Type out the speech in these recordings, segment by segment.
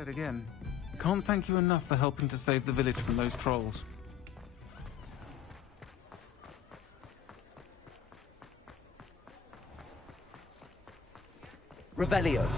Tired again. Can't thank you enough for helping to save the village from those trolls. Revelio.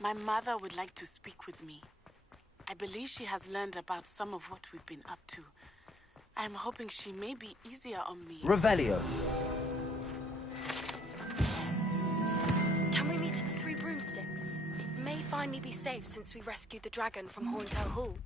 My mother would like to speak with me. I believe she has learned about some of what we've been up to. I'm hoping she may be easier on me. Revelio. Can we meet at the Three Broomsticks? It may finally be safe since we rescued the dragon from Horntail Hall.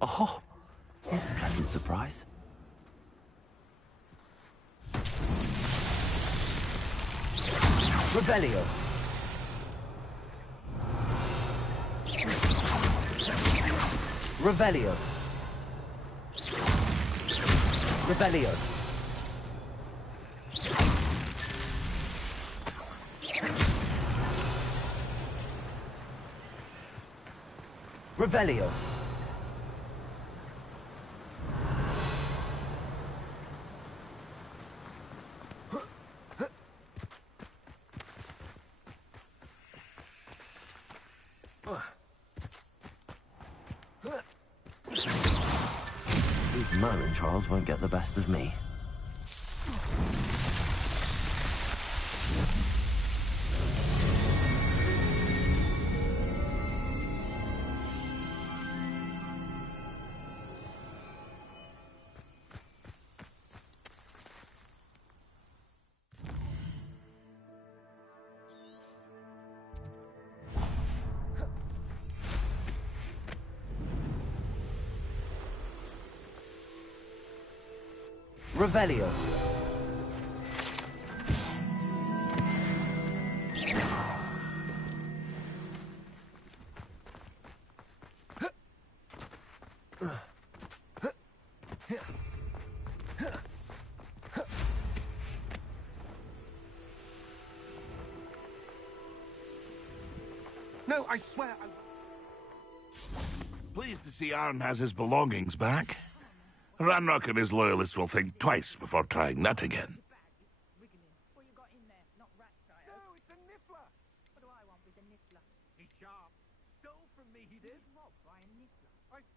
Oh, here's a pleasant surprise. Revelio. Revelio. Revelio. Revelio. These Merlin trolls won't get the best of me. Revelio. No, I swear Pleased to see Arn has his belongings back. Ranrock and his loyalists will think twice before trying that again. What you got in there? Not rats, I hope. No, it's a niffler. What do I want with a niffler? He's sharp. Stole from me, he did. Robbed by a niffler.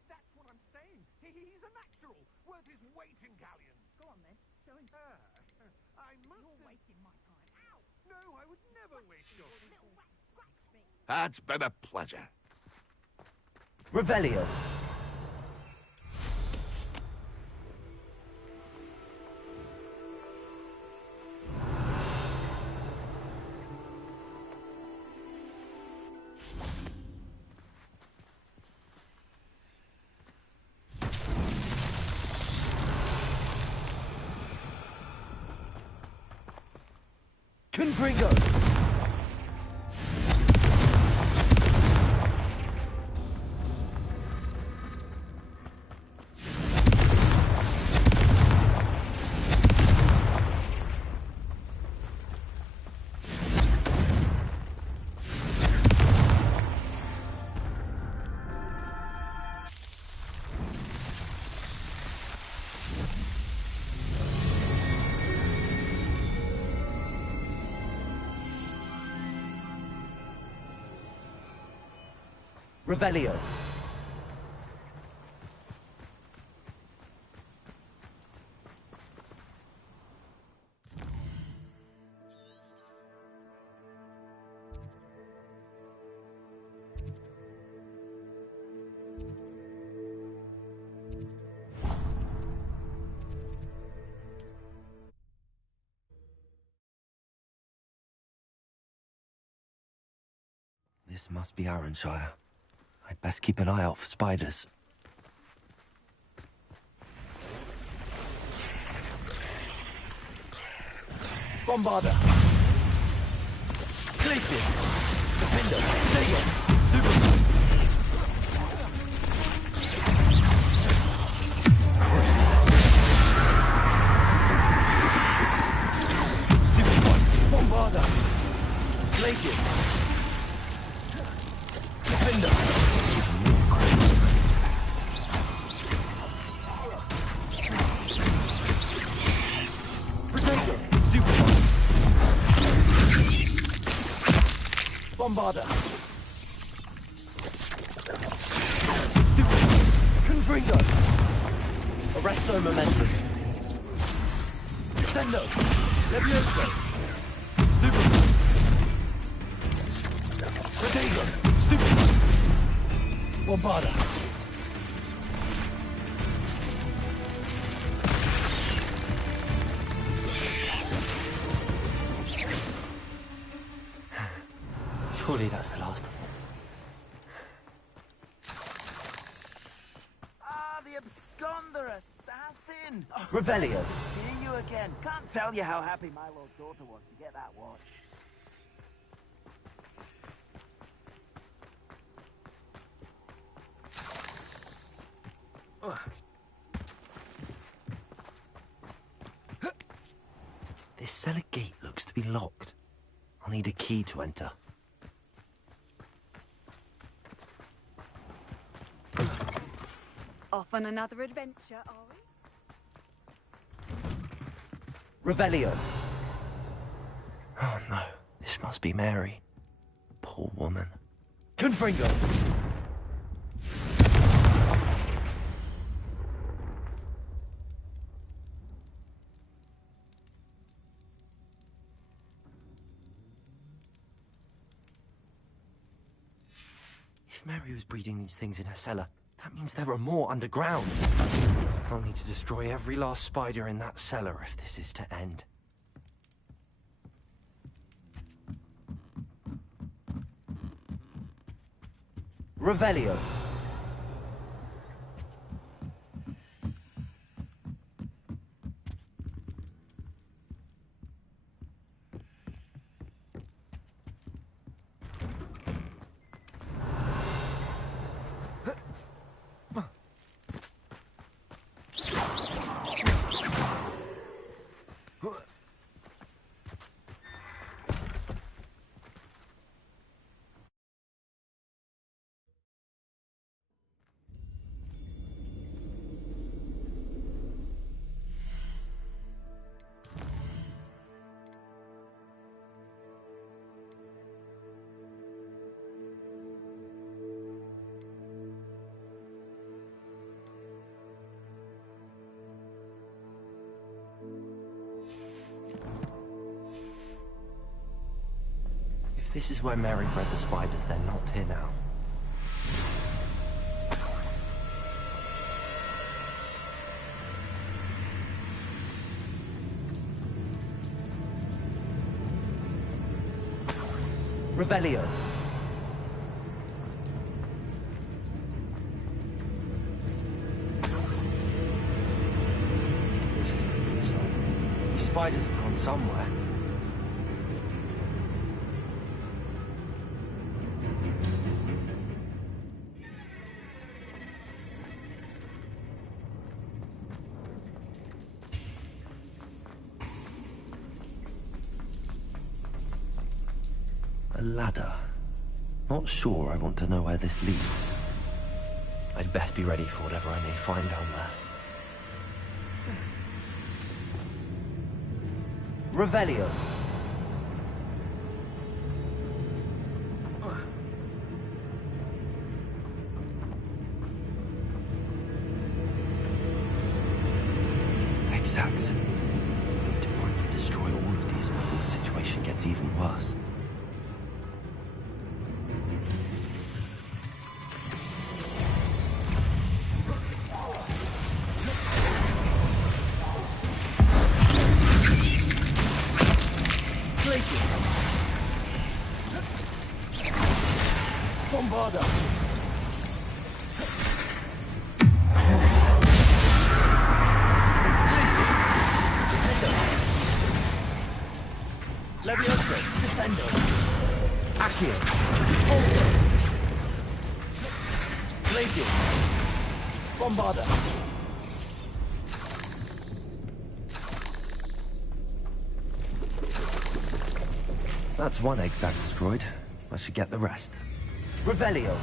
That's what I'm saying. He's a natural, worth his weight in galleons. Go on then, show him. I must. You're wasting my time. Ow! No, I would never waste your time. That's been a pleasure. Revelio. Confringo. Revelio. This must be Arranshire. I'd best keep an eye out for spiders. Bombarder! Glaciers! Defender! Stego! Super! Stupid one! Bombarder! Glaciers! Defender! Protego! Stupid one! Bombarder! Stupid one! Confringo! Arresto Momentum! Sendo! Levioso! Stupid one! Protego! Stupid one! Bombarder! Surely that's the last of them. Ah, the absconder assassin! Revelio. To see you again. Can't tell you how happy my little daughter was to get that watch. This cellar gate looks to be locked. I'll need a key to enter. Off on another adventure, are we? Revelio. Oh no, this must be Mary. Poor woman. Confringo! If Mary was breeding these things in her cellar, that means there are more underground. I'll need to destroy every last spider in that cellar if this is to end. Revelio. If this is where Mary bred the spiders, they're not here now. Revelio. This isn't a good sign. These spiders have gone somewhere. A ladder. Not sure I want to know where this leads. I'd best be ready for whatever I may find down there. Revelio. Exact. I need to find and destroy all of these before the situation gets even worse. Bombarda! Levioso, Descendo, Accio, Volvo, Glacius, Bombarda. That's one exact destroyed. I should get the rest. Revelio.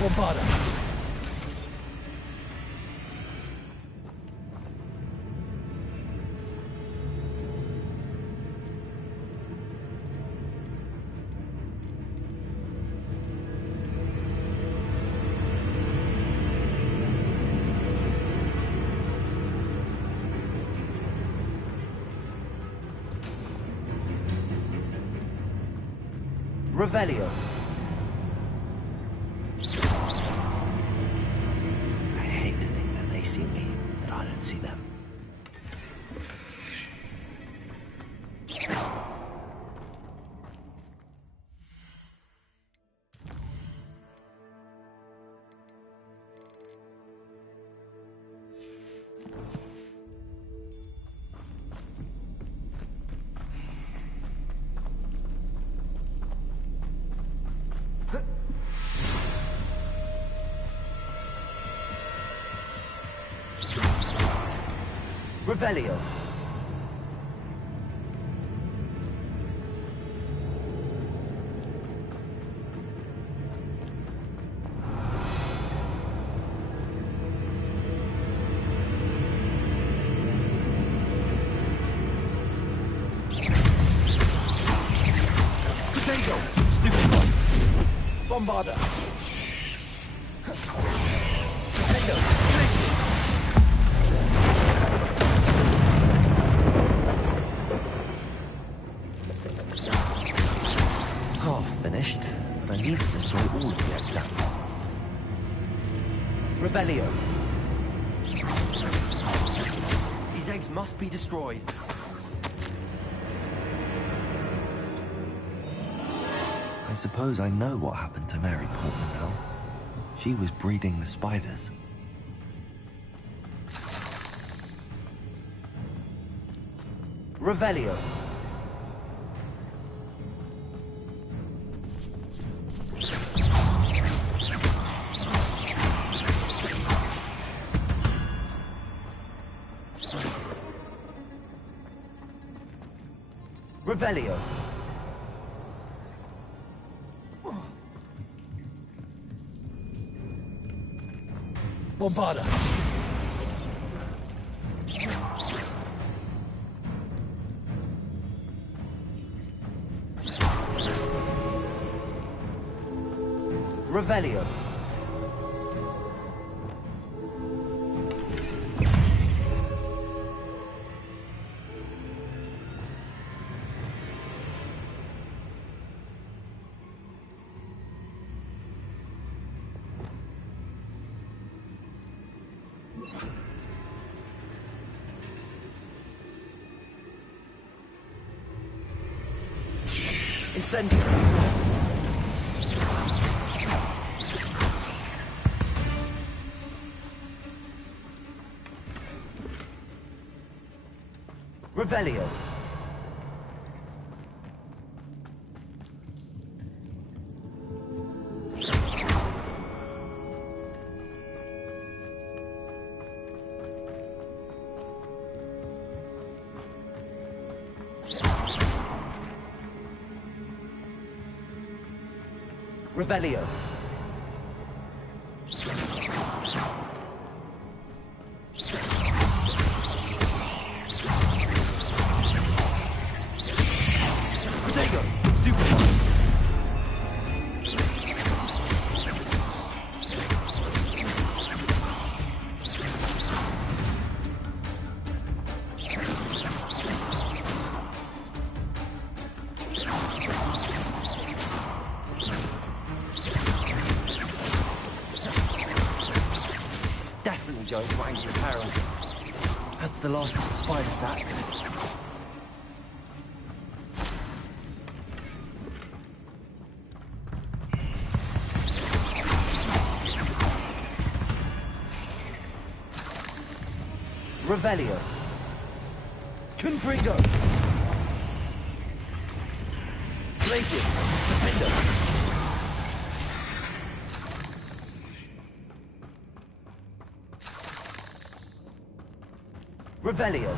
Bombarda. Revelio. See me, but I don't see them. Revelio. Potato! Stupid one! Bombarda. Potato! Glacius! Finished, but I need to destroy all of the exams. Revelio. These eggs must be destroyed. I suppose I know what happened to Mary Portman now. She was breeding the spiders. Revelio. Revelio. Bombarda. Revelio. Incendio. Revelio. Revelio. Potato! Stupid one! going to angry parents. That's the last of the spider sacks. Revelio. Confringo. Glacius. Defender. Revelio.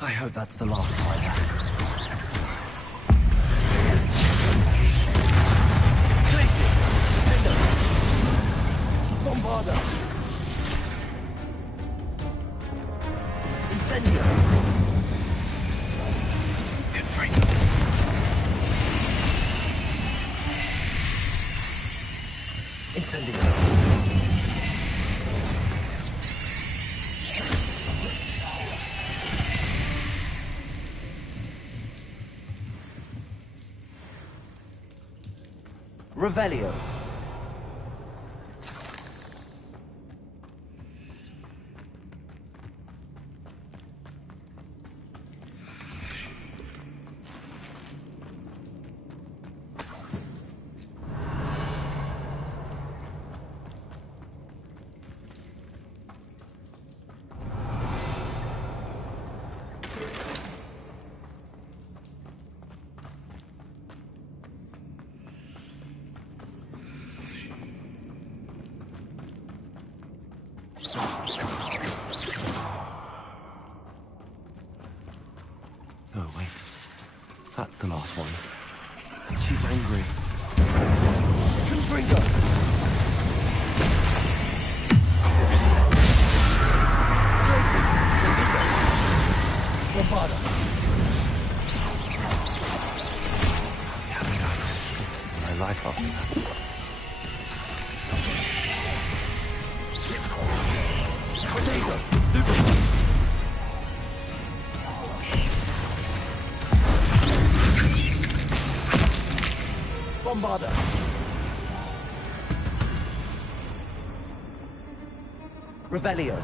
I hope that's the last spider. Glacius! Defender! Bombarda! Incendio! Confringo! Incendio! Revelio. Oh, wait. That's the last one. She's angry. Confringo! Sepsia. Glacius. Bombarda. Yeah, best of my life after that. Potato! Stupid! Bombarda! Revelio!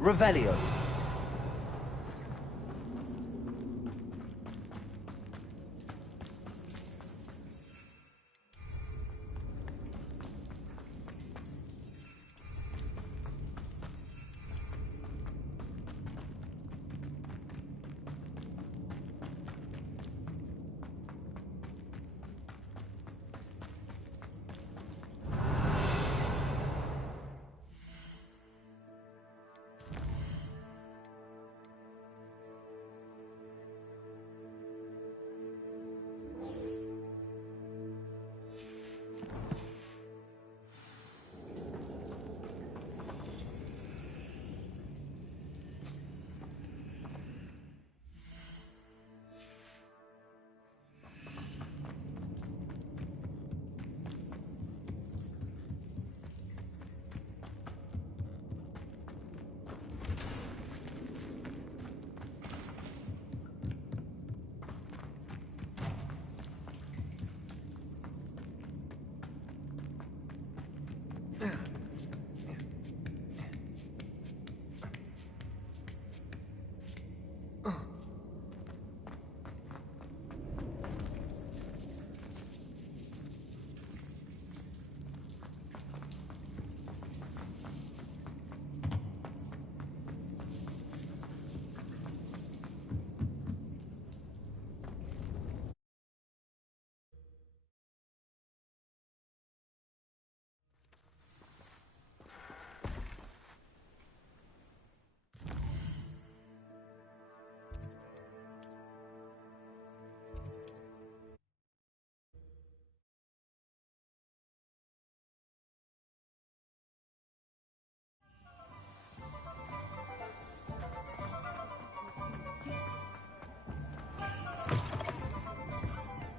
Revelio.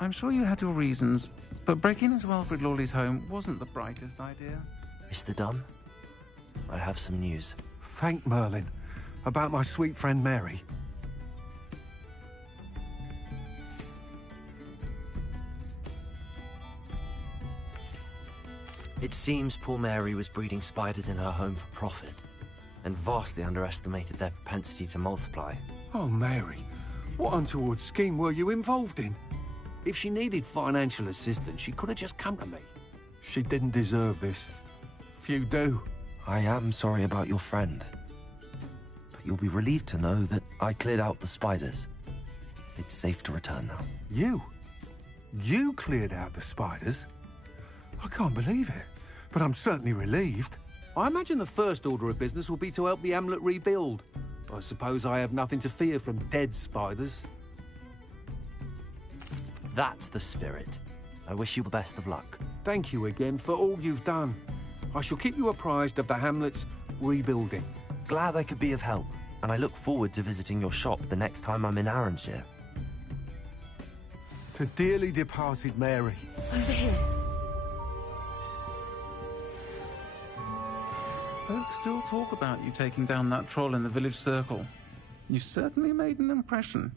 I'm sure you had your reasons, but breaking into Alfred Lawley's home wasn't the brightest idea. Mr. Dunn, I have some news. Thank Merlin. About my sweet friend Mary. It seems poor Mary was breeding spiders in her home for profit, and vastly underestimated their propensity to multiply. Oh, Mary. What untoward scheme were you involved in? If she needed financial assistance, she could have just come to me. She didn't deserve this. Few do. I am sorry about your friend. But you'll be relieved to know that I cleared out the spiders. It's safe to return now. You? You cleared out the spiders? I can't believe it, but I'm certainly relieved. I imagine the first order of business will be to help the amulet rebuild. I suppose I have nothing to fear from dead spiders. That's the spirit. I wish you the best of luck. Thank you again for all you've done. I shall keep you apprised of the hamlet's rebuilding. Glad I could be of help, and I look forward to visiting your shop the next time I'm in Arranshire. To dearly departed Mary. Over here. Folks still talk about you taking down that troll in the village circle. You certainly made an impression.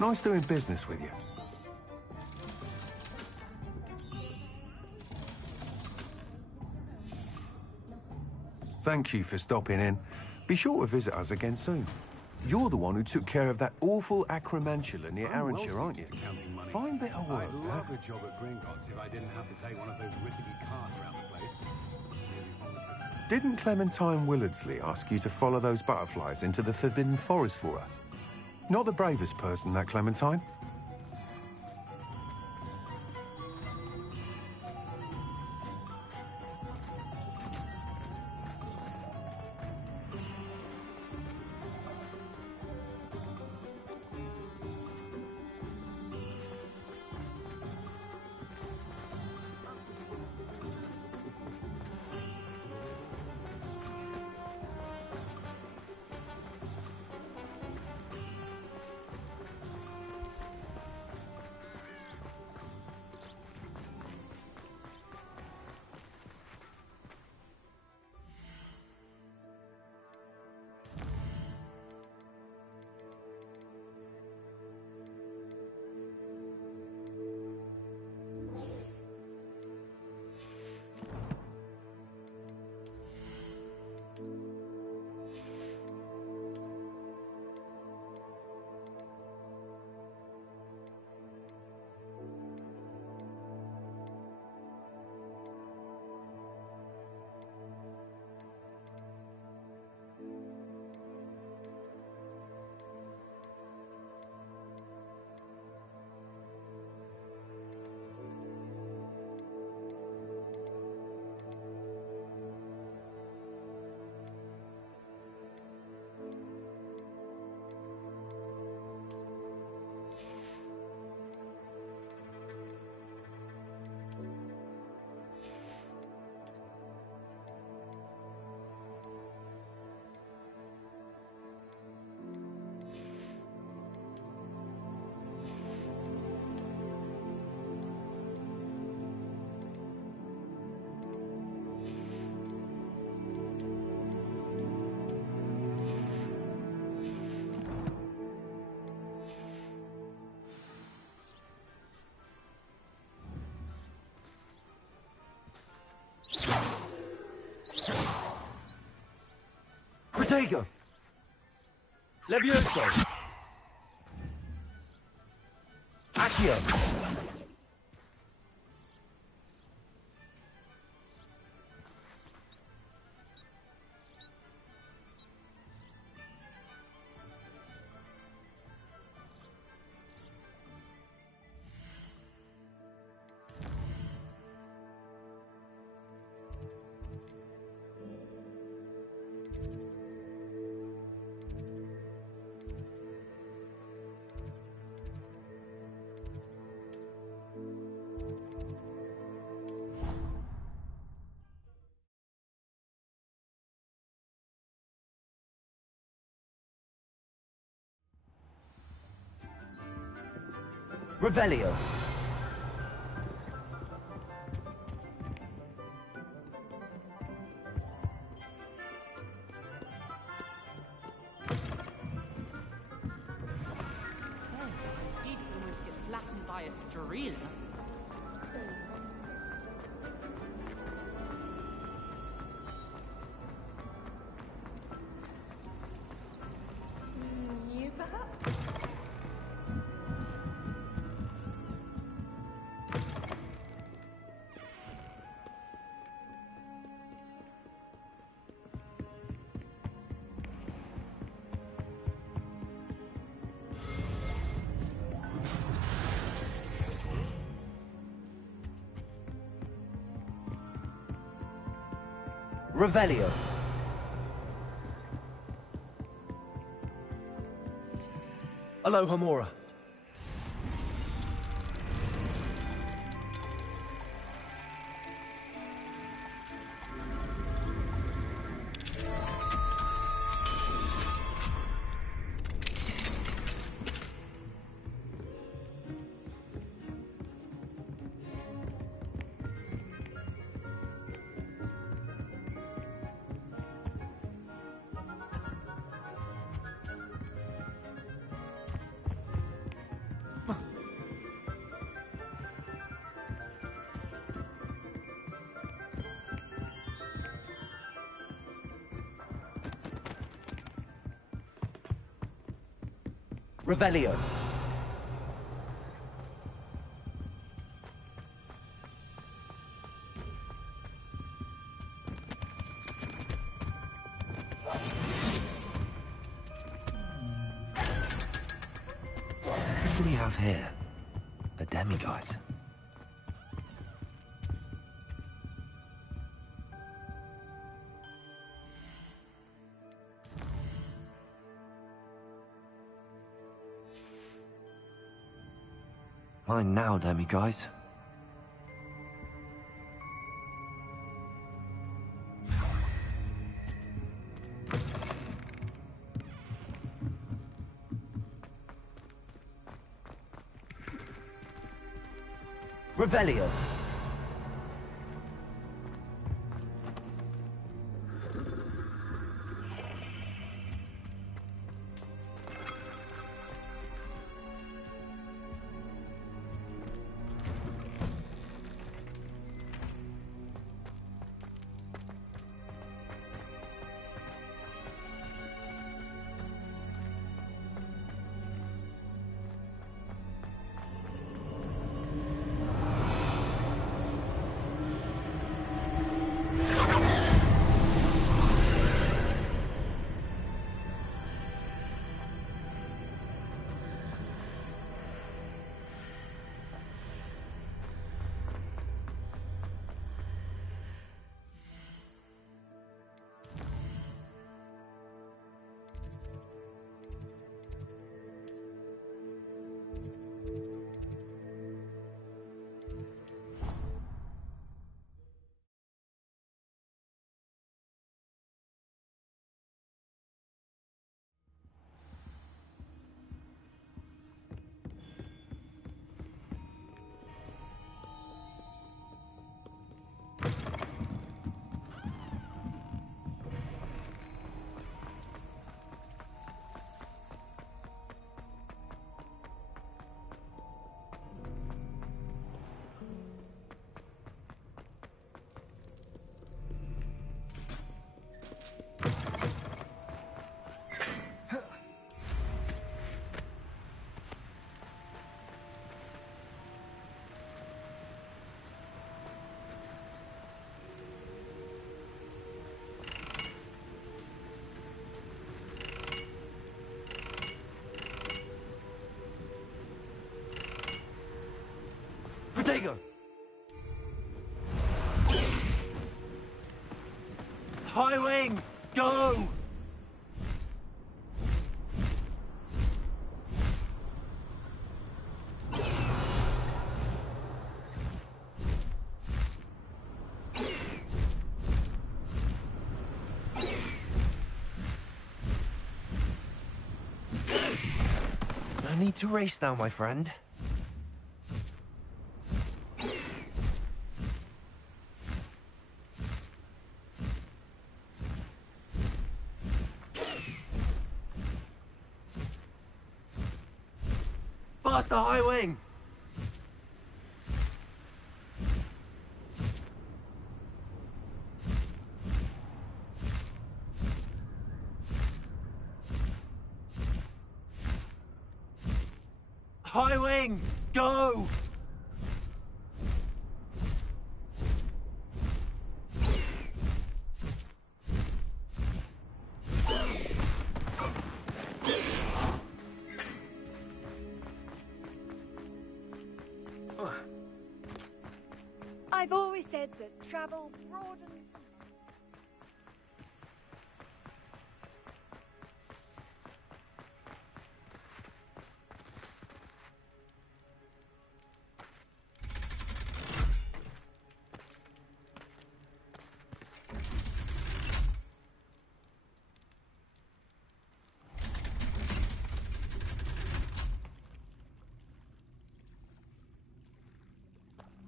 Nice doing business with you. Thank you for stopping in. Be sure to visit us again soon. You're the one who took care of that awful acromantula near Arranshire, aren't you? Fine bit of work. I'd love a job at Gringotts if I didn't have to take one of those rickety carts around the place. Didn't Clementine Willardsley ask you to follow those butterflies into the Forbidden Forest for her? Not the bravest person, that Clementine. Protego! Levioso! Accio! Revelio. He'd almost get flattened by a Strela. You perhaps? Revelio. Aloha Mora. Revelio. What do we have here? A demigod. Mine now, demiguys. Revelio. Protego! High wing! Go! No need to race now, my friend. Faster, High Wing! High Wing, go! I've always said that travel broadens.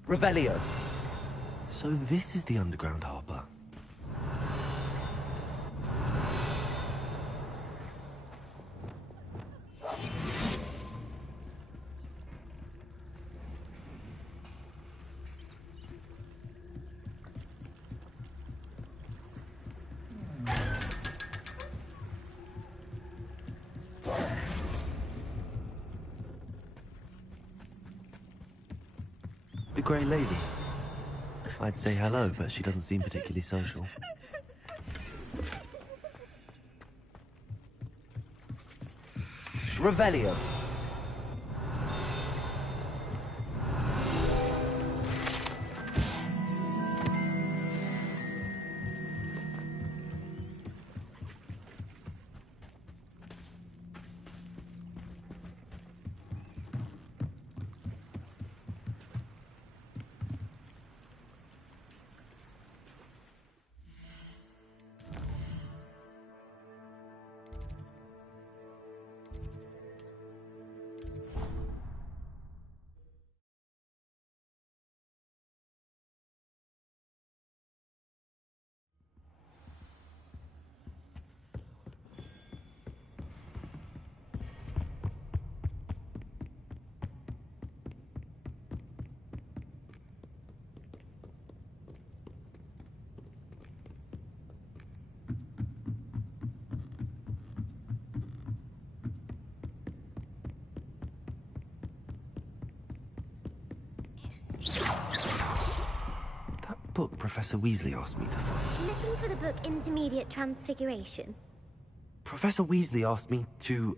Revelio. So this is the underground harbour. The Grey Lady. I'd say hello, but she doesn't seem particularly social. Revelio. That book Professor Weasley asked me to find. Looking for the book Intermediate Transfiguration? Professor Weasley asked me to,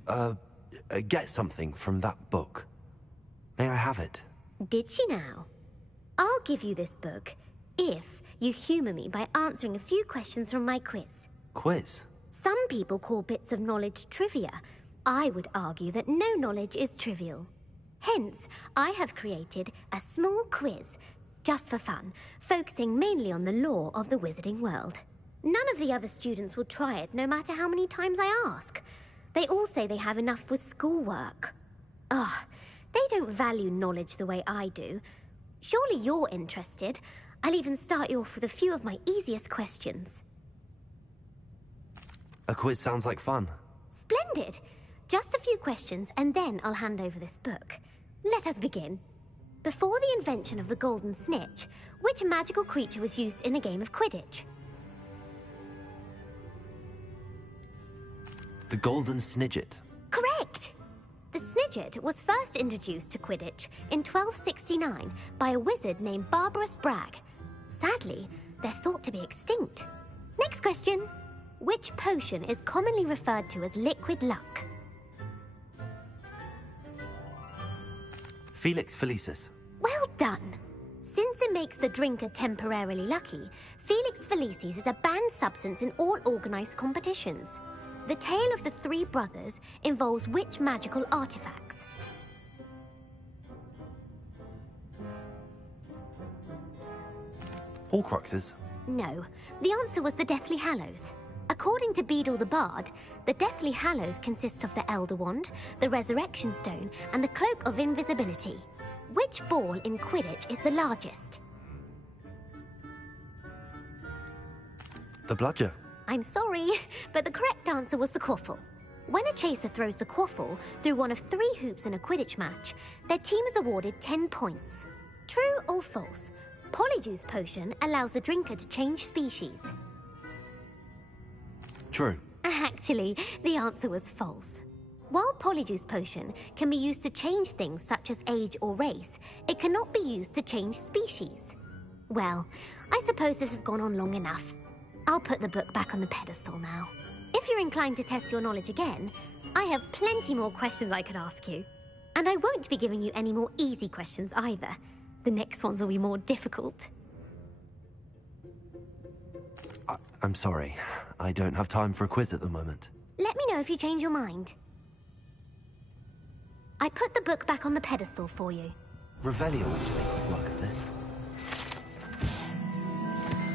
get something from that book. May I have it? Did she now? I'll give you this book if you humour me by answering a few questions from my quiz. Quiz? Some people call bits of knowledge trivia. I would argue that no knowledge is trivial. Hence, I have created a small quiz, just for fun, focusing mainly on the lore of the wizarding world. None of the other students will try it, no matter how many times I ask. They all say they have enough with schoolwork. Ugh, they don't value knowledge the way I do. Surely you're interested. I'll even start you off with a few of my easiest questions. A quiz sounds like fun. Splendid! Just a few questions, and then I'll hand over this book. Let us begin. Before the invention of the golden snitch, which magical creature was used in a game of Quidditch? The Golden Snidget. Correct! The Snidget was first introduced to Quidditch in 1269 by a wizard named Barbarous Bragg. Sadly, they're thought to be extinct. Next question. Which potion is commonly referred to as liquid luck? Felix Felicis. Well done! Since it makes the drinker temporarily lucky, Felix Felicis is a banned substance in all organised competitions. The tale of the three brothers involves which magical artifacts? Horcruxes. No, the answer was the Deathly Hallows. According to Beedle the Bard, the Deathly Hallows consist of the Elder Wand, the Resurrection Stone, and the Cloak of Invisibility. Which ball in Quidditch is the largest? The Bludger. I'm sorry, but the correct answer was the Quaffle. When a chaser throws the quaffle through one of 3 hoops in a Quidditch match, their team is awarded 10 points. True or false? Polyjuice Potion allows the drinker to change species. True. Actually, the answer was false. While Polyjuice Potion can be used to change things such as age or race, it cannot be used to change species. Well, I suppose this has gone on long enough. I'll put the book back on the pedestal now. If you're inclined to test your knowledge again, I have plenty more questions I could ask you. And I won't be giving you any more easy questions either. The next ones will be more difficult. I'm sorry. I don't have time for a quiz at the moment. Let me know if you change your mind. I put the book back on the pedestal for you. Revelio will make quick work of this.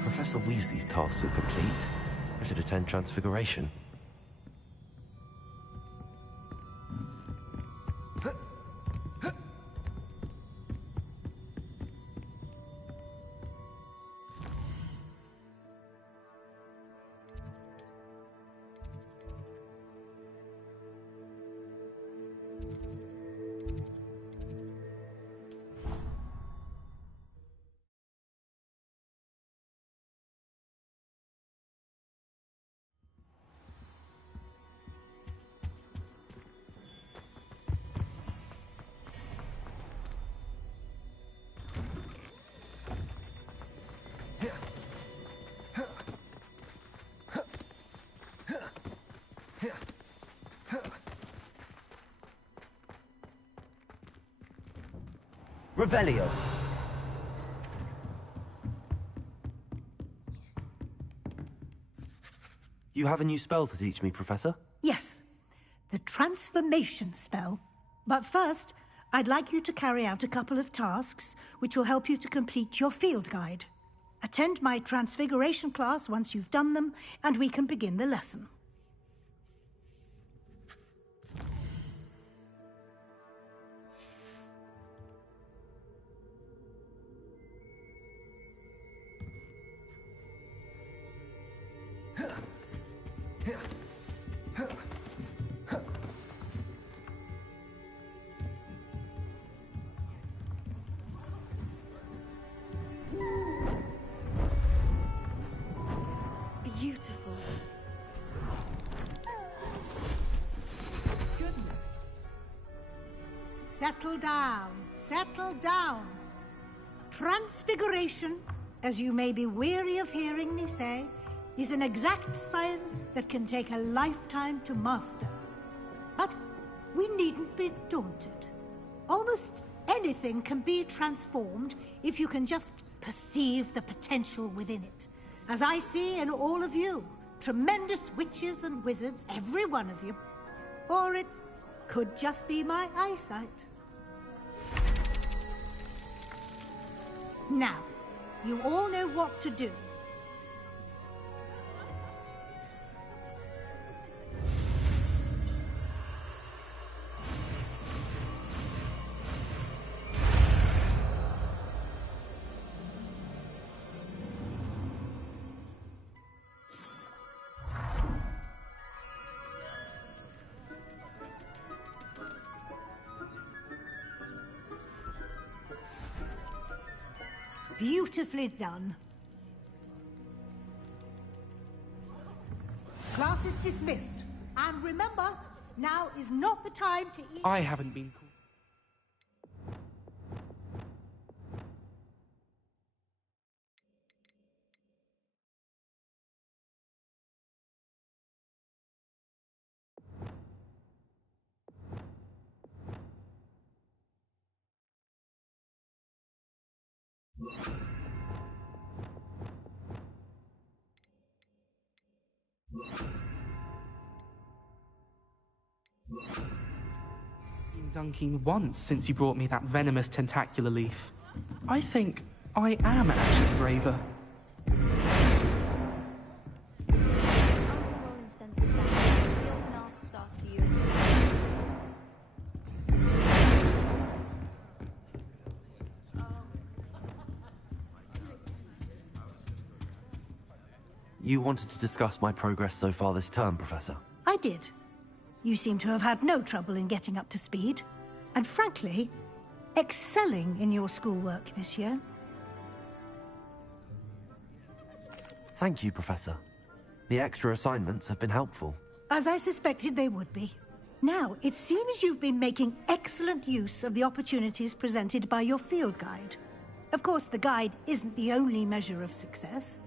Professor Weasley's tasks are complete. I should attend Transfiguration. Revelio. You have a new spell to teach me, Professor? Yes, the transformation spell. But first, I'd like you to carry out a couple of tasks which will help you to complete your field guide. Attend my transfiguration class once you've done them, and we can begin the lesson. Beautiful. Goodness. Settle down. Settle down. Transfiguration, as you may be weary of hearing me say, is an exact science that can take a lifetime to master. But we needn't be daunted. Almost anything can be transformed if you can just perceive the potential within it. As I see in all of you, tremendous witches and wizards, every one of you. Or it could just be my eyesight. Now, you all know what to do. Beautifully done. Class is dismissed. And remember, now is not the time to eat. I haven't been called. Been dunking once since you brought me that venomous tentacular leaf. I think I am actually braver. You wanted to discuss my progress so far this term, Professor? I did. You seem to have had no trouble in getting up to speed, and frankly, excelling in your schoolwork this year. Thank you, Professor. The extra assignments have been helpful. As I suspected they would be. Now, it seems you've been making excellent use of the opportunities presented by your field guide. Of course, the guide isn't the only measure of success.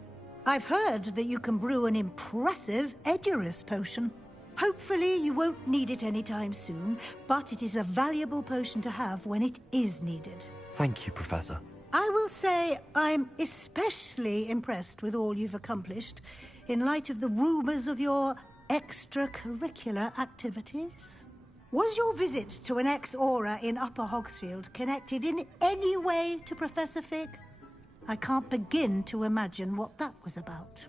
I've heard that you can brew an impressive Edurus potion. Hopefully, you won't need it anytime soon, but it is a valuable potion to have when it is needed. Thank you, Professor. I will say I'm especially impressed with all you've accomplished in light of the rumors of your extracurricular activities. Was your visit to an ex-aura in Upper Hogsfield connected in any way to Professor Fig? I can't begin to imagine what that was about.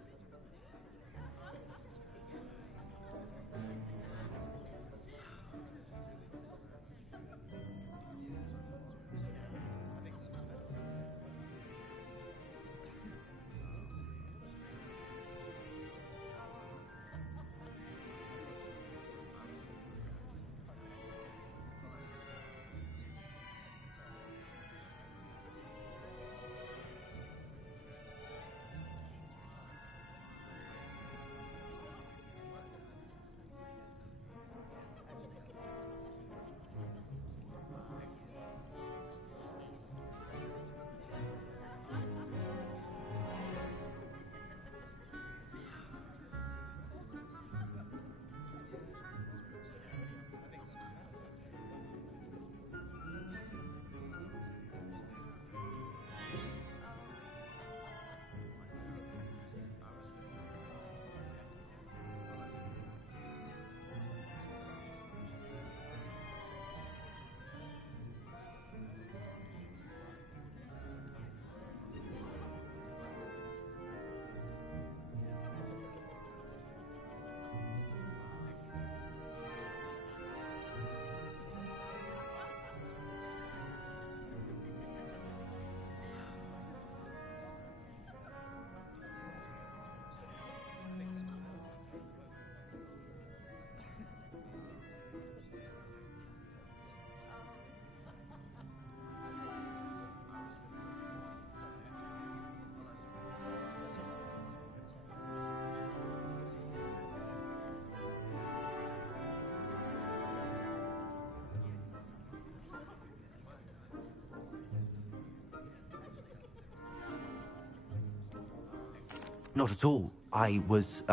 Not at all. I was,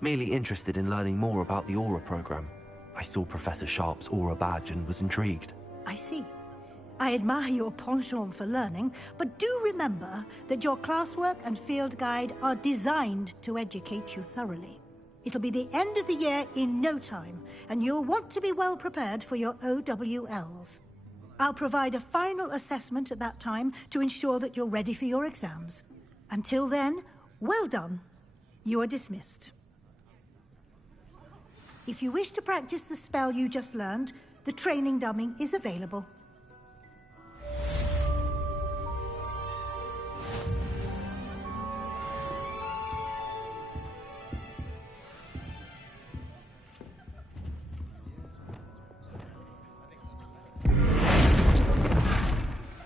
merely interested in learning more about the Aura program. I saw Professor Sharp's Aura badge and was intrigued. I see. I admire your penchant for learning, but do remember that your classwork and field guide are designed to educate you thoroughly. It'll be the end of the year in no time, and you'll want to be well prepared for your OWLs. I'll provide a final assessment at that time to ensure that you're ready for your exams. Until then, well done. You are dismissed. If you wish to practice the spell you just learned, the training dummy is available.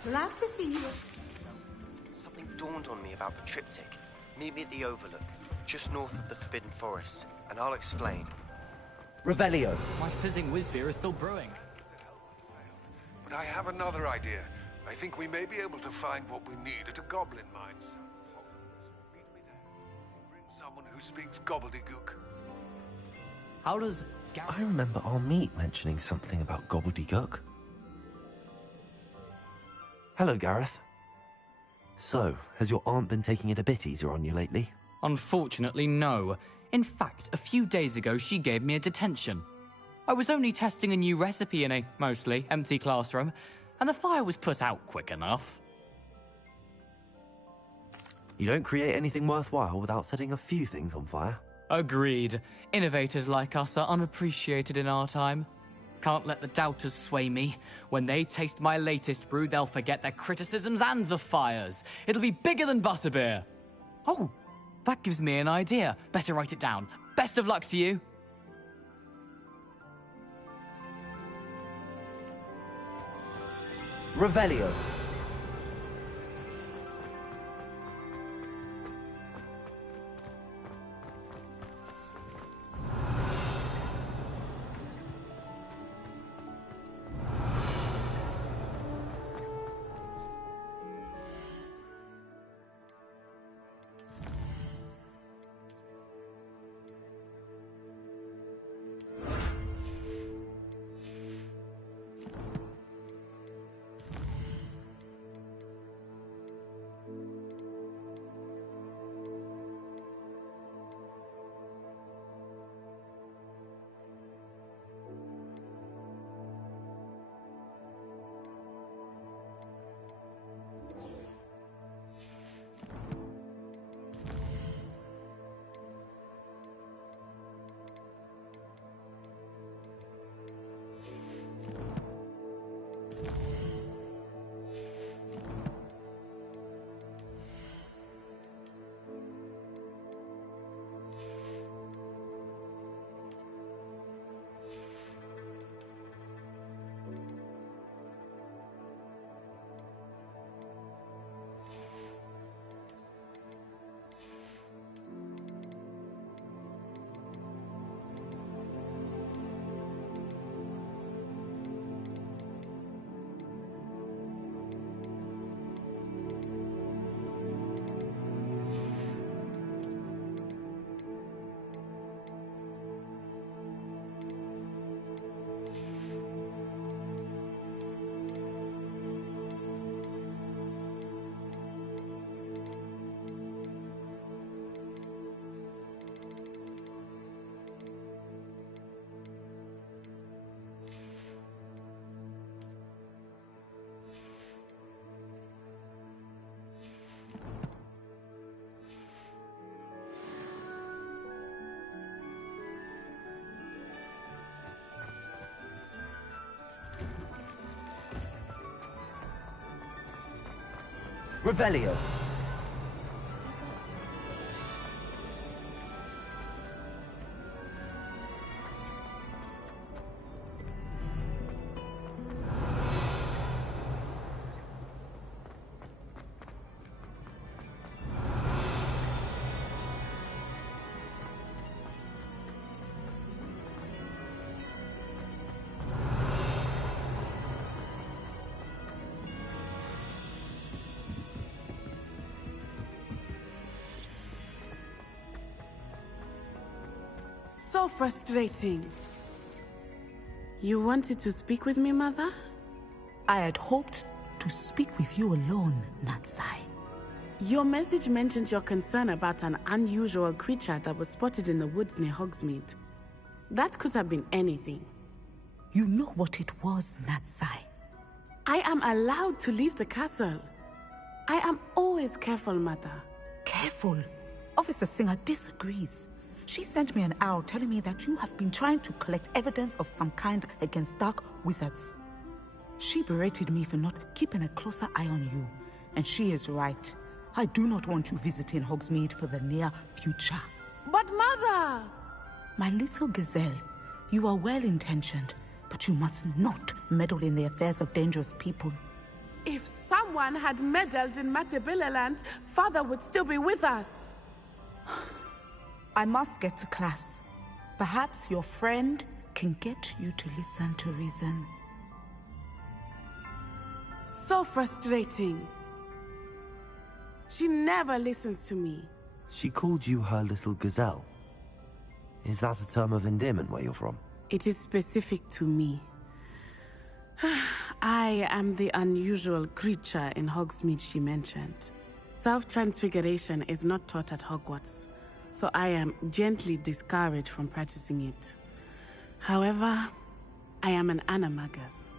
Glad to see you. Something dawned on me about the triptych. Meet me at the Overlook, just north of the Forbidden Forest, and I'll explain. Revelio. My fizzing whiz beer is still brewing. But I have another idea. I think we may be able to find what we need at a goblin mine. Meet me there. Bring someone who speaks gobbledygook. How does I remember our meet mentioning something about gobbledygook. Hello, Gareth. So, has your aunt been taking it a bit easier on you lately? Unfortunately, no. In fact, a few days ago, she gave me a detention. I was only testing a new recipe in a mostly empty classroom, and the fire was put out quick enough. You don't create anything worthwhile without setting a few things on fire. Agreed. Innovators like us are unappreciated in our time. Can't let the doubters sway me. When they taste my latest brew, they'll forget their criticisms and the fires. It'll be bigger than butterbeer. Oh, that gives me an idea. Better write it down. Best of luck to you. Revelio. Revelio. So frustrating. You wanted to speak with me, Mother? I had hoped to speak with you alone, Natsai. Your message mentioned your concern about an unusual creature that was spotted in the woods near Hogsmeade. That could have been anything. You know what it was, Natsai. I am allowed to leave the castle. I am always careful, Mother. Careful? Officer Singer disagrees. She sent me an owl telling me that you have been trying to collect evidence of some kind against dark wizards. She berated me for not keeping a closer eye on you, and she is right. I do not want you visiting Hogsmeade for the near future. But Mother! My little gazelle, you are well-intentioned, but you must not meddle in the affairs of dangerous people. If someone had meddled in Matabeleland, Father would still be with us. I must get to class. Perhaps your friend can get you to listen to reason. So frustrating. She never listens to me. She called you her little gazelle. Is that a term of endearment where you're from? It is specific to me. I am the unusual creature in Hogsmeade she mentioned. Self-transfiguration is not taught at Hogwarts, so I am gently discouraged from practicing it. However, I am an animagus,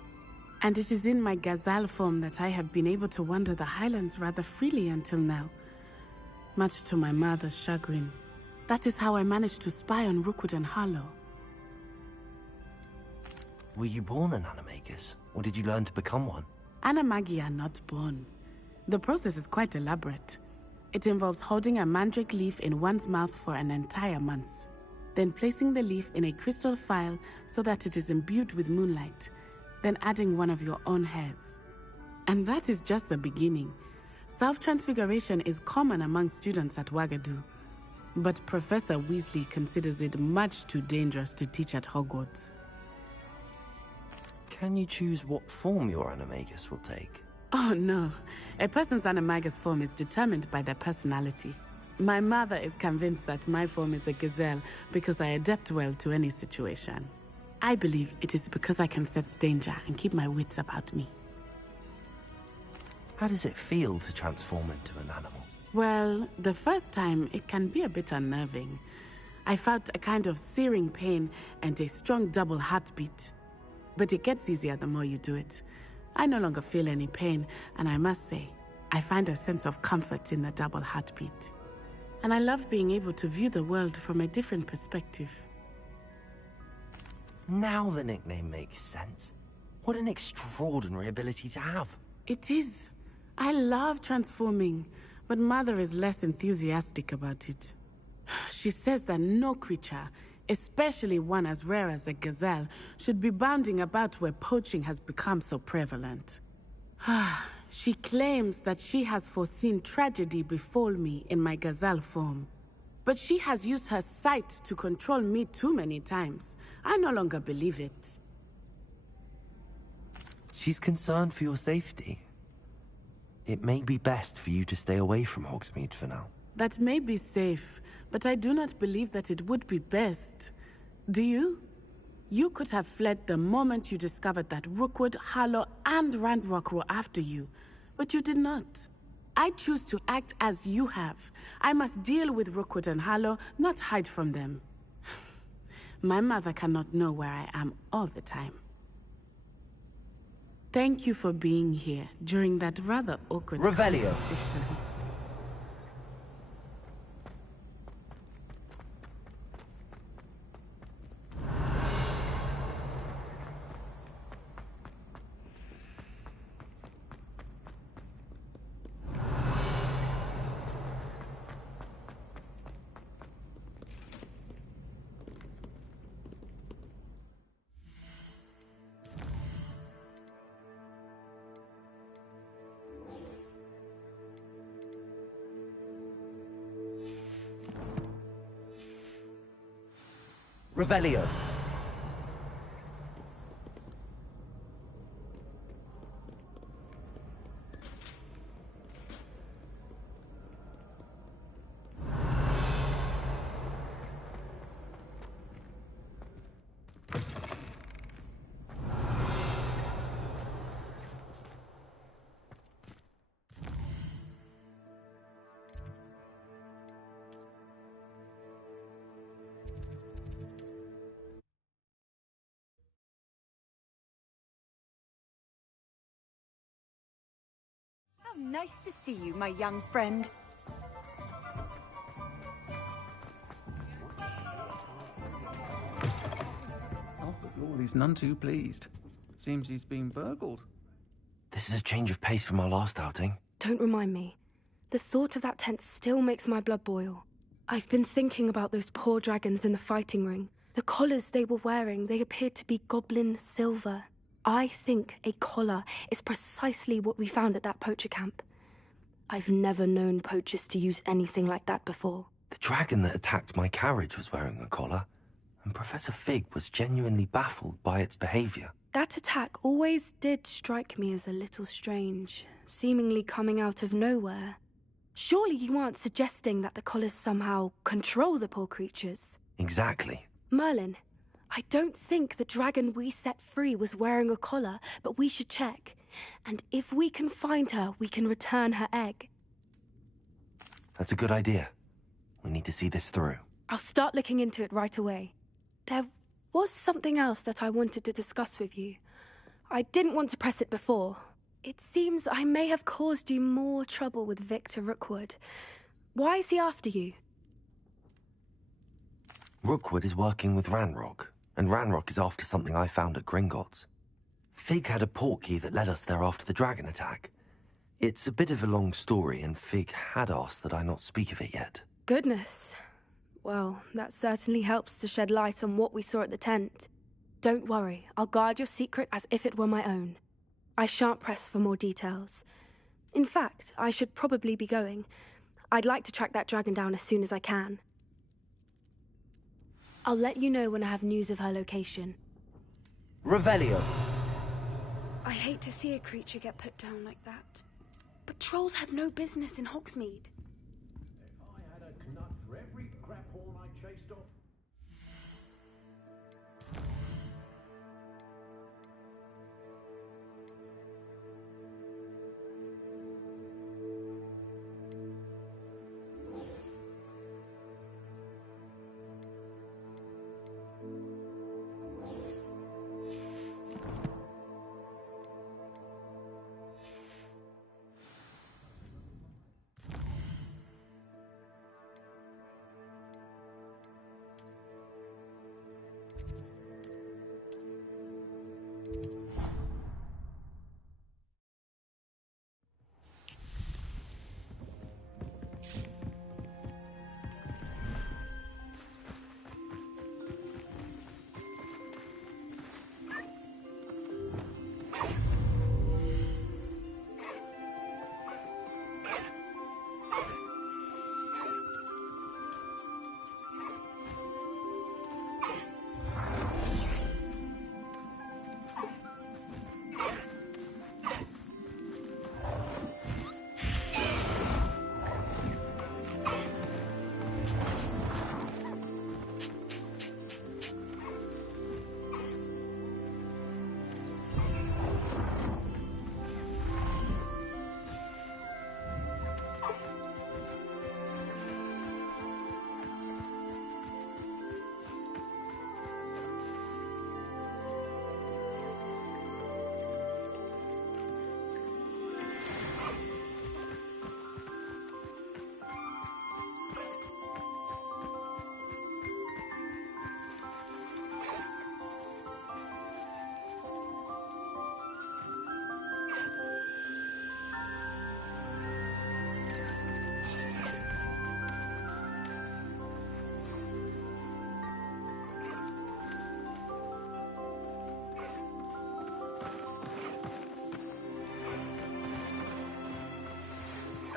and it is in my gazelle form that I have been able to wander the Highlands rather freely until now, much to my mother's chagrin. That is how I managed to spy on Rookwood and Harlow. Were you born an animagus, or did you learn to become one? Animagi are not born. The process is quite elaborate. It involves holding a mandrake leaf in one's mouth for an entire month, then placing the leaf in a crystal phial so that it is imbued with moonlight, then adding one of your own hairs. And that is just the beginning. Self-transfiguration is common among students at Wagadu, but Professor Weasley considers it much too dangerous to teach at Hogwarts. Can you choose what form your animagus will take? Oh no, a person's animagus form is determined by their personality. My mother is convinced that my form is a gazelle because I adapt well to any situation. I believe it is because I can sense danger and keep my wits about me. How does it feel to transform into an animal? Well, the first time it can be a bit unnerving. I felt a kind of searing pain and a strong double heartbeat. But it gets easier the more you do it. I no longer feel any pain, and I must say, I find a sense of comfort in the double heartbeat. And I loved being able to view the world from a different perspective. Now the nickname makes sense. What an extraordinary ability to have. It is. I love transforming, but Mother is less enthusiastic about it. She says that no creature, especially one as rare as a gazelle, should be bounding about where poaching has become so prevalent. She claims that she has foreseen tragedy befall me in my gazelle form. But she has used her sight to control me too many times. I no longer believe it. She's concerned for your safety. It may be best for you to stay away from Hogsmeade for now. That may be safe, but I do not believe that it would be best. Do you? You could have fled the moment you discovered that Rookwood, Harlow, and Ranrock were after you, but you did not. I choose to act as you have. I must deal with Rookwood and Harlow, not hide from them. My mother cannot know where I am all the time. Thank you for being here during that rather awkward Revelio. conversation. Revelio. How nice to see you, my young friend. Oh, Lord, he's none too pleased. Seems he's been burgled. This is a change of pace from our last outing. Don't remind me. The thought of that tent still makes my blood boil. I've been thinking about those poor dragons in the fighting ring. The collars they were wearing, they appeared to be goblin silver. I think a collar is precisely what we found at that poacher camp. I've never known poachers to use anything like that before. The dragon that attacked my carriage was wearing a collar, and Professor Fig was genuinely baffled by its behavior. That attack always did strike me as a little strange, seemingly coming out of nowhere. Surely you aren't suggesting that the collars somehow control the poor creatures? Exactly. Merlin, I don't think the dragon we set free was wearing a collar, but we should check. And if we can find her, we can return her egg. That's a good idea. We need to see this through. I'll start looking into it right away. There was something else that I wanted to discuss with you. I didn't want to press it before. It seems I may have caused you more trouble with Victor Rookwood. Why is he after you? Rookwood is working with Ranrock, and Ranrock is after something I found at Gringotts. Fig had a portkey that led us there after the dragon attack. It's a bit of a long story, and Fig had asked that I not speak of it yet. Goodness. Well, that certainly helps to shed light on what we saw at the tent. Don't worry, I'll guard your secret as if it were my own. I shan't press for more details. In fact, I should probably be going. I'd like to track that dragon down as soon as I can. I'll let you know when I have news of her location. Revelio. I hate to see a creature get put down like that. But trolls have no business in Hogsmeade. If I had a nut for every crap horn I chased off.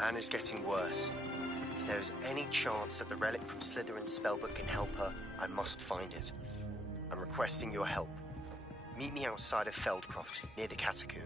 Anne is getting worse. If there is any chance that the relic from Slytherin's spellbook can help her, I must find it. I'm requesting your help. Meet me outside of Feldcroft, near the Catacomb.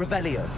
Revelio.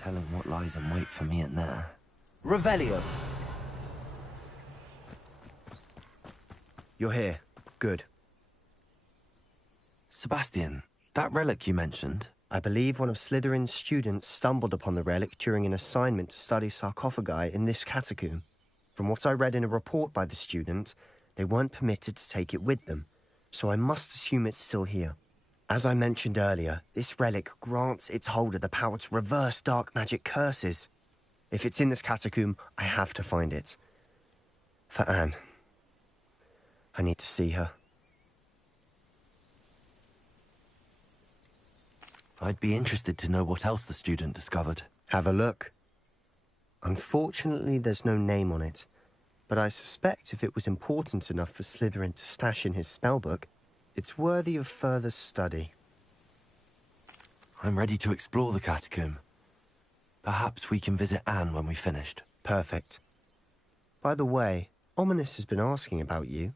telling what lies in wait for me in there. Revelio! You're here. Good. Sebastian, that relic you mentioned... I believe one of Slytherin's students stumbled upon the relic during an assignment to study sarcophagi in this catacomb. From what I read in a report by the student, they weren't permitted to take it with them, so I must assume it's still here. As I mentioned earlier, this relic grants its holder the power to reverse dark magic curses. If it's in this catacomb, I have to find it. For Anne. I need to see her. I'd be interested to know what else the student discovered. Have a look. Unfortunately, there's no name on it, but I suspect if it was important enough for Slytherin to stash in his spellbook, it's worthy of further study. I'm ready to explore the catacomb. Perhaps we can visit Anne when we've finished. Perfect. By the way, Ominous has been asking about you.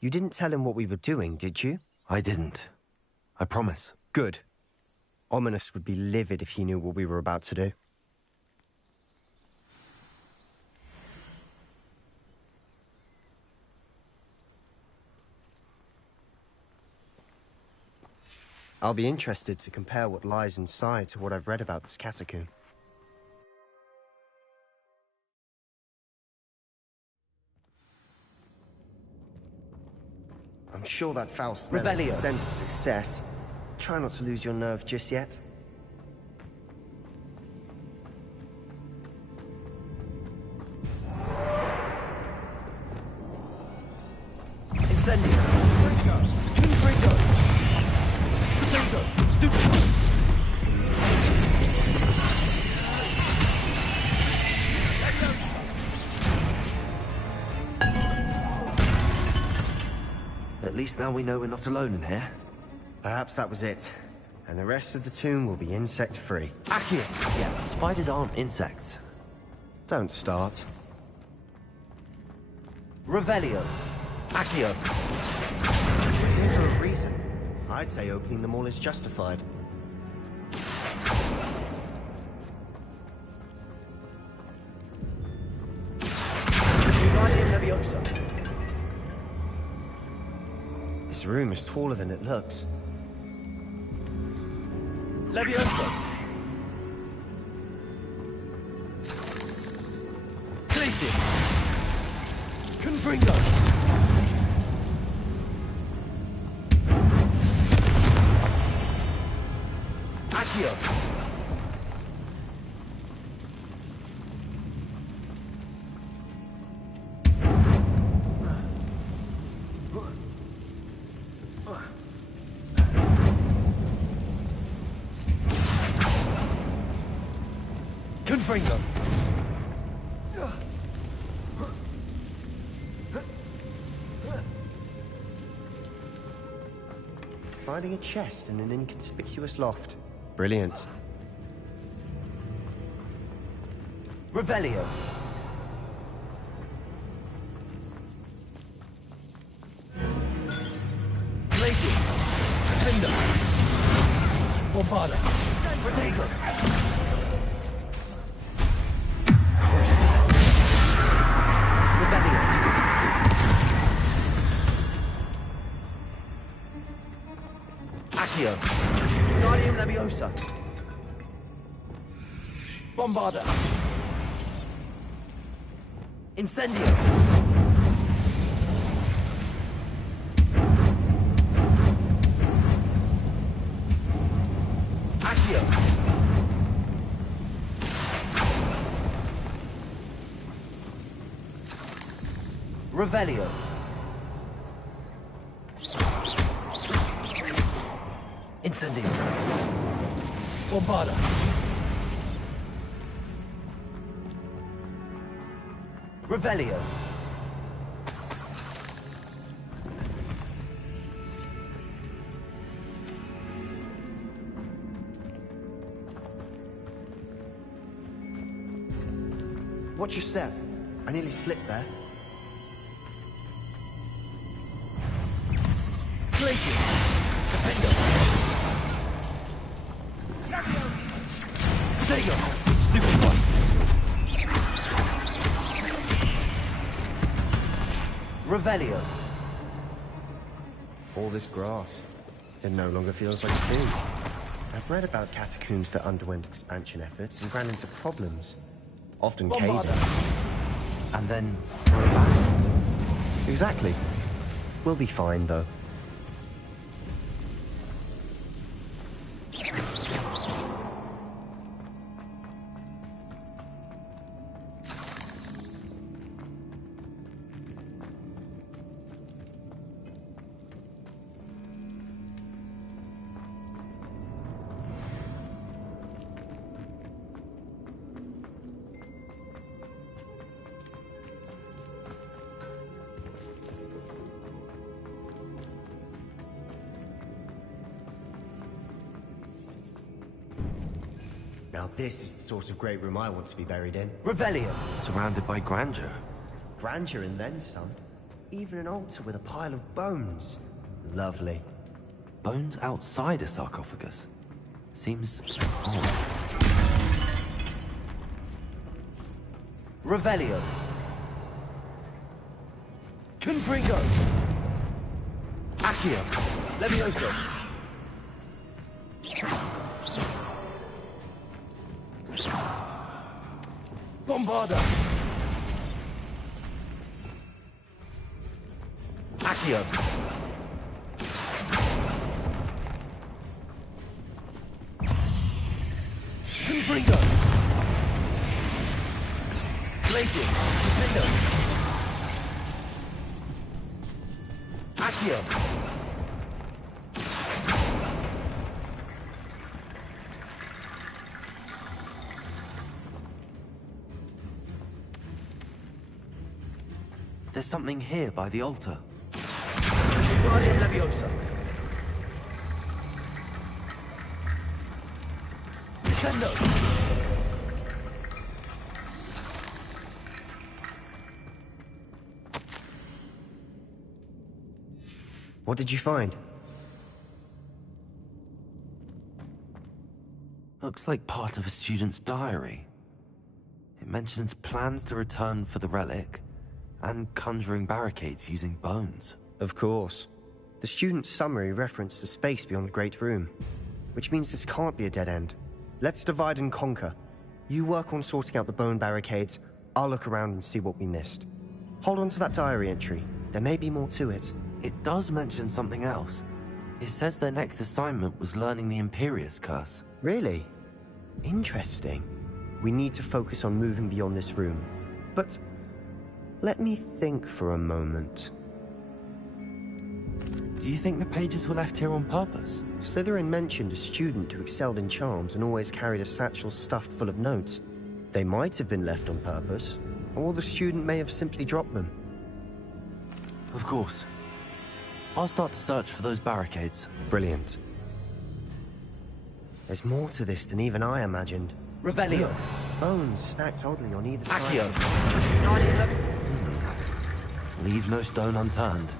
You didn't tell him what we were doing, did you? I didn't. I promise. Good. Ominous would be livid if he knew what we were about to do. I'll be interested to compare what lies inside to what I've read about this catacomb. I'm sure that foul smell is the scent of success. Try not to lose your nerve just yet. Incendio! Confringo! Potato! Stupid! At least now we know we're not alone in here. Perhaps that was it. And the rest of the tomb will be insect-free. Accio! Yeah, spiders aren't insects. Don't start. Revelio! Accio! We're here for a reason. I'd say opening them all is justified. This room is taller than it looks. Levioso! Glacius! Confringo! Accio! Confringo! Finding a chest in an inconspicuous loft. Brilliant. Revelio! Glacius! Finder! Bombarda! Potato! Accio! Guardium Leviosa! Bombarda! Incendio! Accio! Revelio! Incendio! Bombarda! Revelio! Watch your step. I nearly slipped there. Glacius! Defender! Potato! Revelio. All this grass. It no longer feels like a tomb. I've read about catacombs that underwent expansion efforts and ran into problems. Often cave-ins. And then were abandoned. Exactly. We'll be fine, though. Now this is the sort of great room I want to be buried in. Revelio. Surrounded by grandeur. Grandeur and then some. Even an altar with a pile of bones. Lovely. Bones outside a sarcophagus? Seems odd. Revelio. Confringo. Accio. Levioso. Bombarda. Accio. Confringo. Glacius. Confringo. Accio. There's something here by the altar. Guardian Leviosa. Descendo. What did you find? Looks like part of a student's diary. It mentions plans to return for the relic, and conjuring barricades using bones. Of course. The student's summary referenced the space beyond the Great Room, which means this can't be a dead end. Let's divide and conquer. You work on sorting out the bone barricades, I'll look around and see what we missed. Hold on to that diary entry. There may be more to it. It does mention something else. It says their next assignment was learning the Imperius Curse. Really? Interesting. We need to focus on moving beyond this room. But let me think for a moment. Do you think the pages were left here on purpose? Slytherin mentioned a student who excelled in charms and always carried a satchel stuffed full of notes. They might have been left on purpose, or the student may have simply dropped them. Of course. I'll start to search for those barricades. Brilliant. There's more to this than even I imagined. Revelio. Bones stacked oddly on either Accio. side. Leave no stone unturned.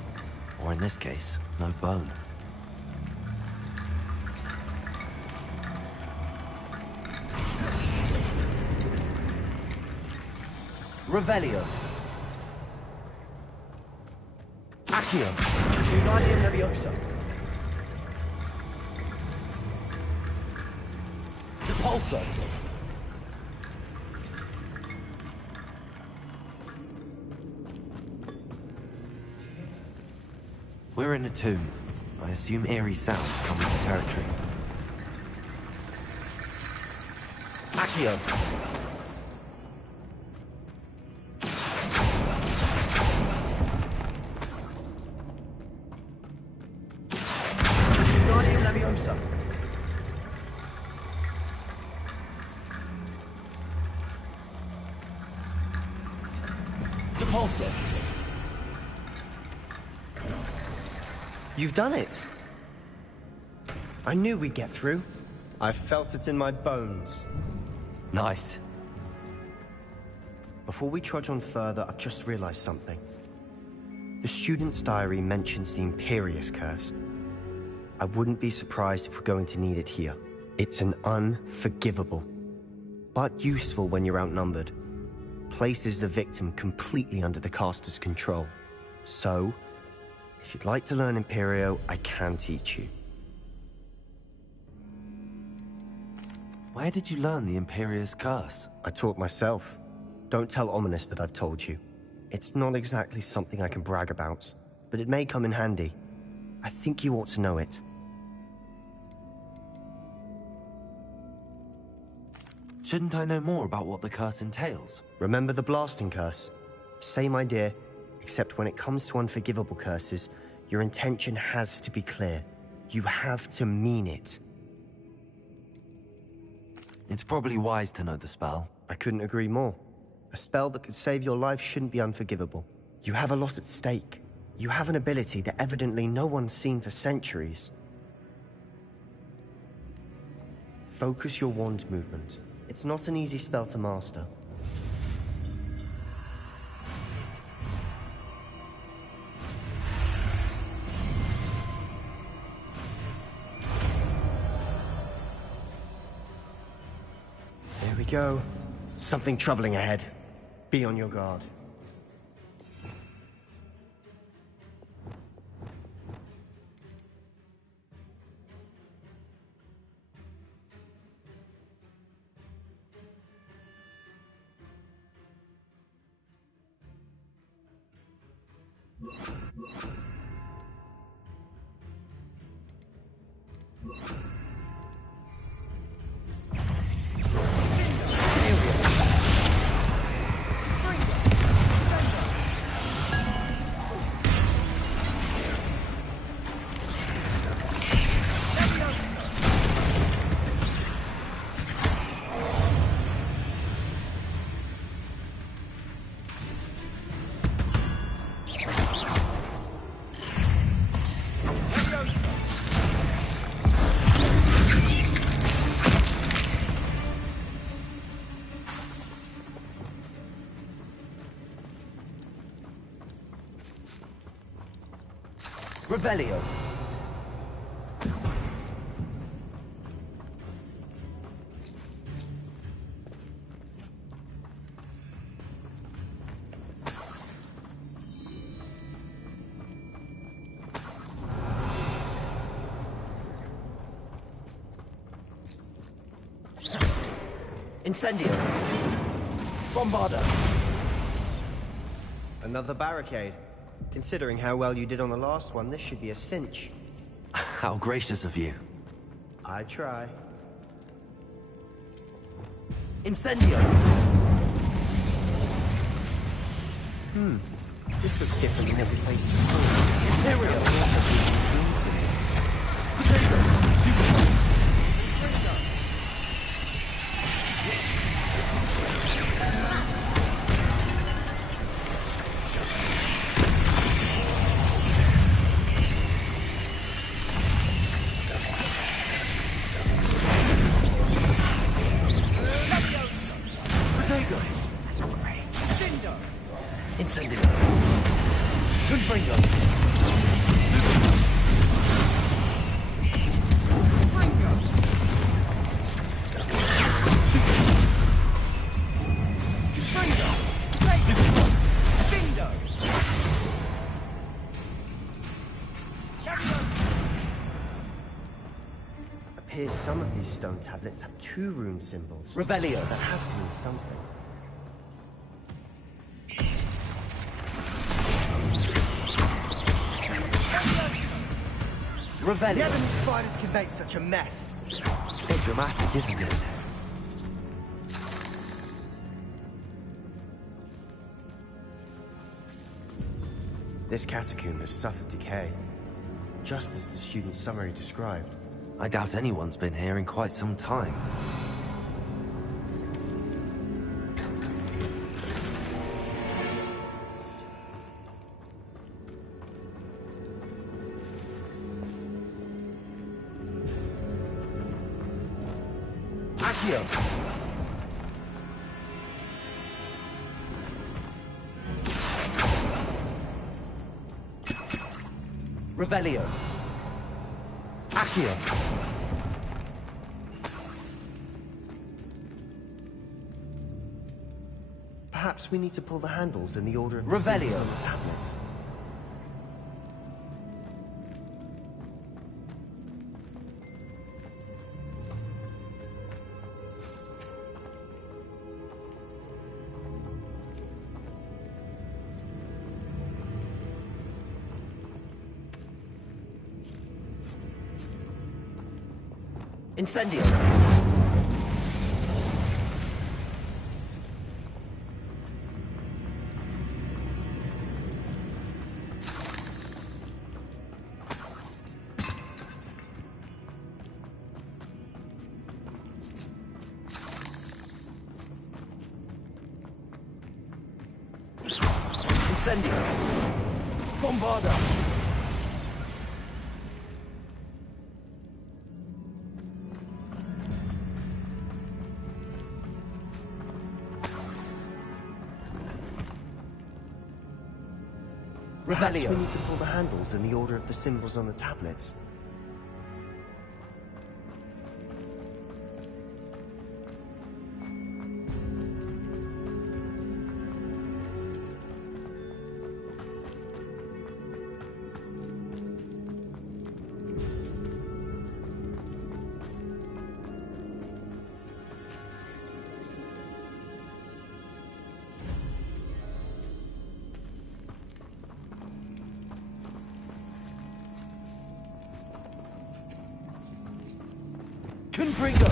Or in this case, no bone. Revelio. Accio. Guardian Leviosa. Depulso. We're in a tomb. I assume eerie sounds come with the territory. Accio. Guardian Leviosa. Depulso. You've done it! I knew we'd get through. I felt it in my bones. Nice. Before we trudge on further, I've just realized something. The student's diary mentions the Imperius Curse. I wouldn't be surprised if we're going to need it here. It's an unforgivable, but useful when you're outnumbered. Places the victim completely under the caster's control. So, if you'd like to learn Imperio, I can teach you. Where did you learn the Imperious Curse? I taught myself. Don't tell Ominous that I've told you. It's not exactly something I can brag about, but it may come in handy. I think you ought to know it. Shouldn't I know more about what the curse entails? Remember the blasting curse? Same idea, except when it comes to unforgivable curses, your intention has to be clear. You have to mean it. It's probably wise to know the spell. I couldn't agree more. A spell that could save your life shouldn't be unforgivable. You have a lot at stake. You have an ability that evidently no one's seen for centuries. Focus your wand movement. It's not an easy spell to master. Here we go. Something troubling ahead. Be on your guard. Revelio. Incendio. Bombarda. Another barricade. Considering how well you did on the last one, this should be a cinch. How gracious of you. I try. Incendio! This looks different than every place before. Imperial! Incendio. Good finger. Appears some of these stone tablets have 2 rune symbols. Revelio. That has to mean something. Revelio. Never knew spiders can make such a mess. A bit dramatic, isn't it? This catacomb has suffered decay, just as the student's summary described. I doubt anyone's been here in quite some time. Accio! Revelio. Accio. Perhaps we need to pull the handles in the order of the Revelio. symbols on the tablets. Incendio! Incendio! Bombarda! Perhaps we need to pull the handles in the order of the symbols on the tablets. Confringo!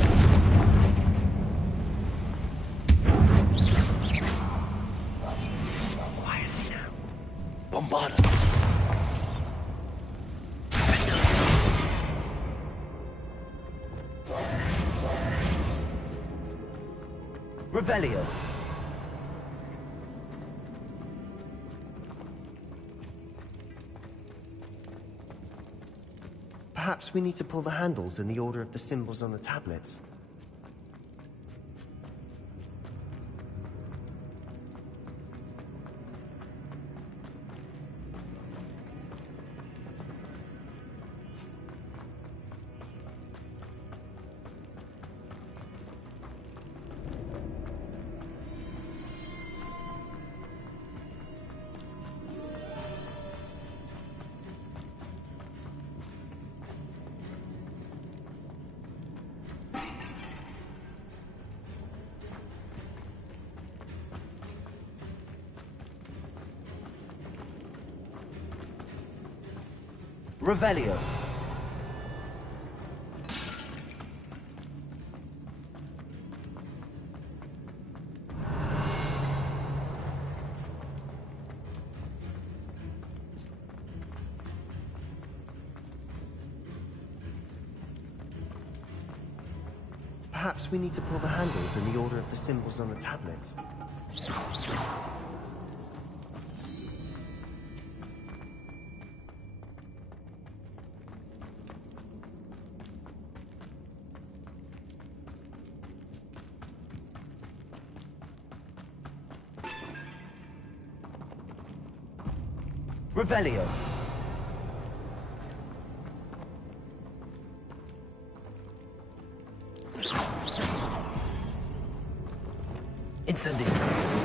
Quietly now. Bombarda! Revelio! Perhaps we need to pull the handles in the order of the symbols on the tablets. Revelio. Perhaps we need to pull the handles in the order of the symbols on the tablets. Revelio. Incendio.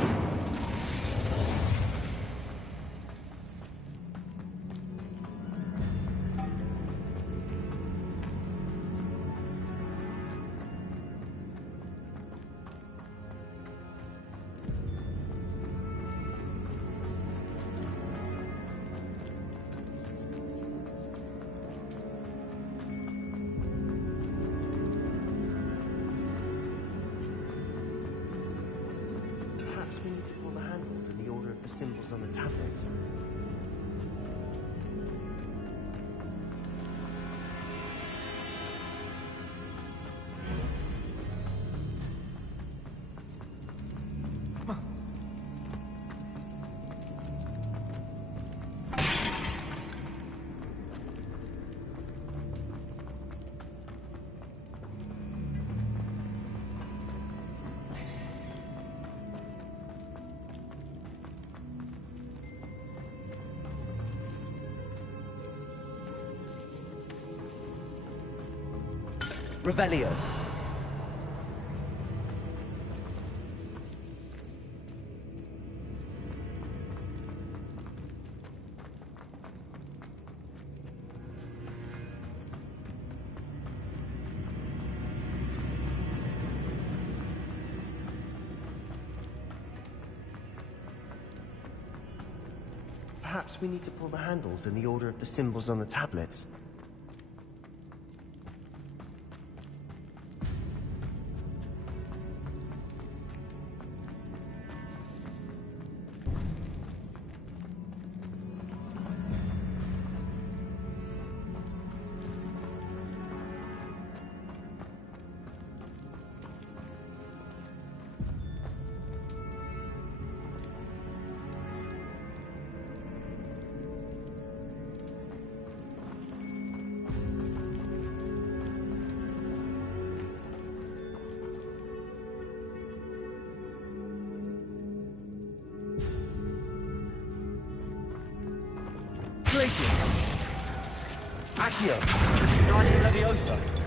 We need to pull the handles in the order of the symbols on the tablets. Revelio. Perhaps we need to pull the handles in the order of the symbols on the tablets. Glacius! Accio! Guardian Leviosa!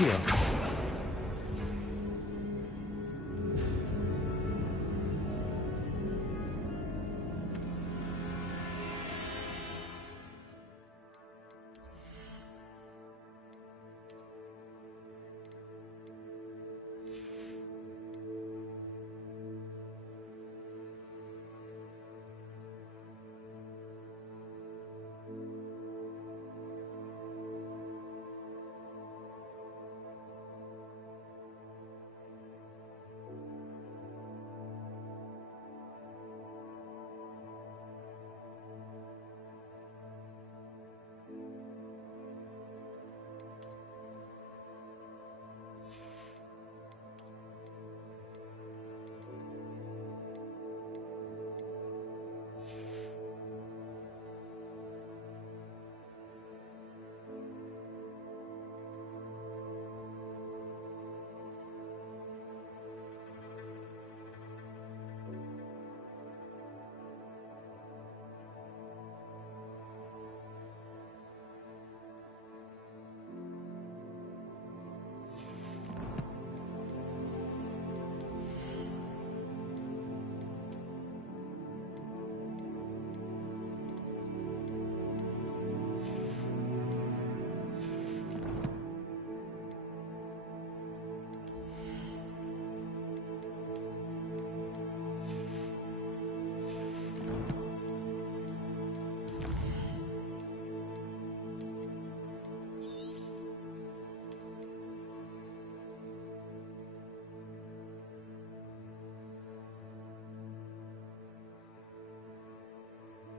Accio!